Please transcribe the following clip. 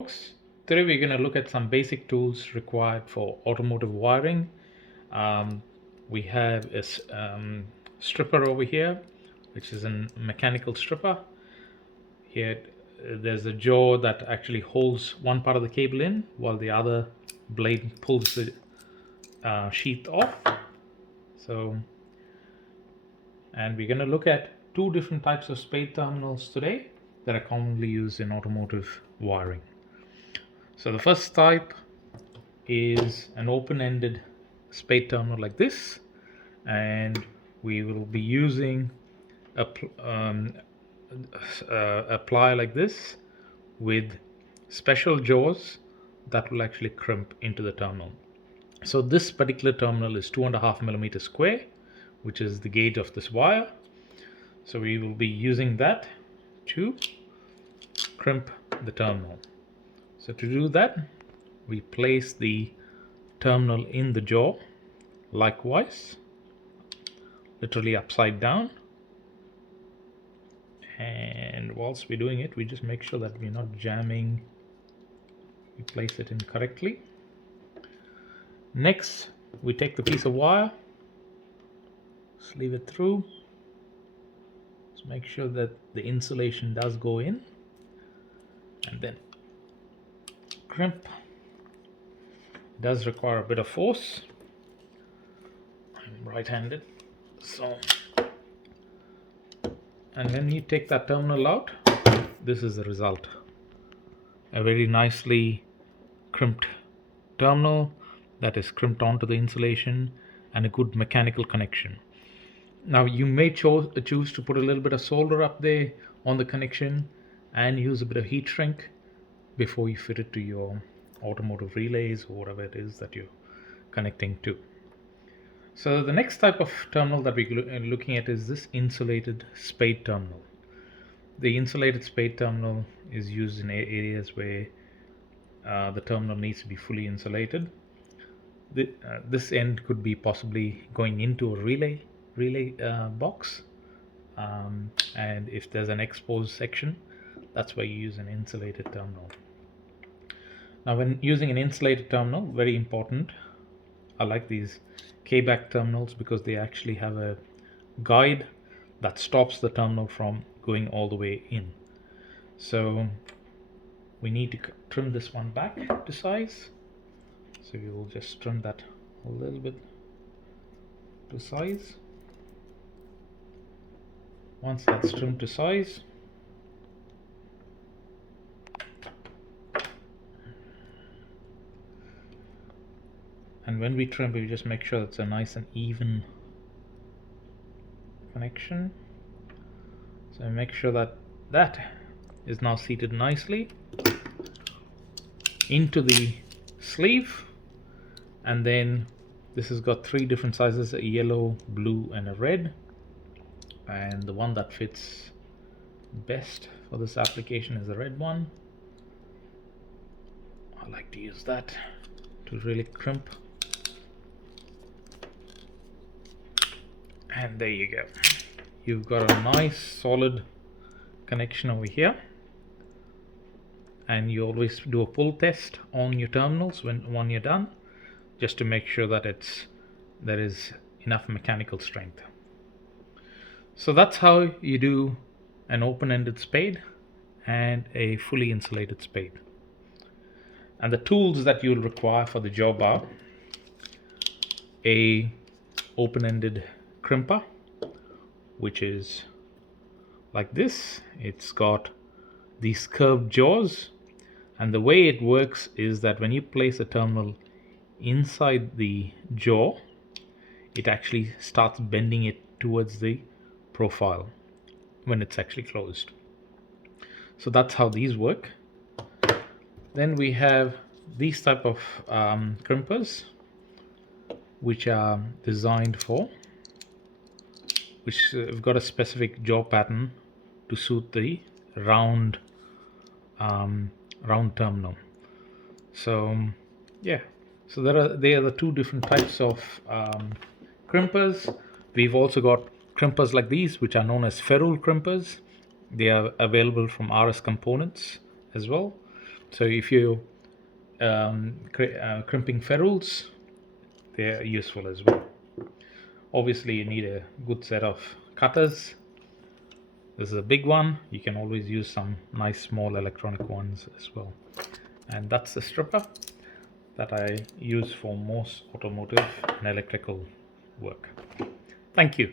Today we're going to look at some basic tools required for automotive wiring. Um, we have a stripper over here, which is a mechanical stripper. Here there's a jaw that actually holds one part of the cable in while the other blade pulls the sheath off. And we're going to look at two different types of spade terminals today that are commonly used in automotive wiring. So the first type is an open-ended spade terminal like this, and we will be using a ply like this with special jaws that will actually crimp into the terminal. So this particular terminal is 2.5 millimeter square, which is the gauge of this wire. So we will be using that to crimp the terminal. So to do that, we place the terminal in the jaw likewise, literally upside down, and whilst we're doing it, we just make sure that we're not jamming. We place it in correctly. Next, we take the piece of wire, sleeve it through. Let's make sure that the insulation does go in, and then crimp. It does require a bit of force. I'm right-handed, so, and when you take that terminal out, this is the result. A very nicely crimped terminal that is crimped onto the insulation and a good mechanical connection. Now you may choose to put a little bit of solder up there on the connection and use a bit of heat shrink before you fit it to your automotive relays or whatever it is that you're connecting to. So the next type of terminal that we're looking at is this insulated spade terminal. The insulated spade terminal is used in areas where the terminal needs to be fully insulated. This end could be possibly going into a relay box, and if there's an exposed section, that's why you use an insulated terminal. Now when using an insulated terminal, very important, I like these K-back terminals because they actually have a guide that stops the terminal from going all the way in. So we need to trim this one back to size. So we will just trim that a little bit to size. Once that's trimmed to size, and when we trim, we just make sure it's a nice and even connection. So make sure that that is now seated nicely into the sleeve, and then this has got three different sizes: a yellow, blue, and a red. And the one that fits best for this application is the red one. I like to use that to really crimp. And there you go. You've got a nice solid connection over here. And you always do a pull test on your terminals when you're done, just to make sure that there is enough mechanical strength. So that's how you do an open-ended spade and a fully insulated spade. And the tools that you'll require for the job are a open-ended crimper, which is like this. It's got these curved jaws, and the way it works is that when you place a terminal inside the jaw, it actually starts bending it towards the profile when it's actually closed. So that's how these work. Then we have these type of crimpers, which are designed for, which have got a specific jaw pattern to suit the round terminal. So yeah, so they are the two different types of crimpers. We've also got crimpers like these, which are known as ferrule crimpers. They are available from RS Components as well. So if you crimping ferrules, they're useful as well. Obviously you need a good set of cutters. This is a big one. You can always use some nice small electronic ones as well. And that's the stripper that I use for most automotive and electrical work. Thank you.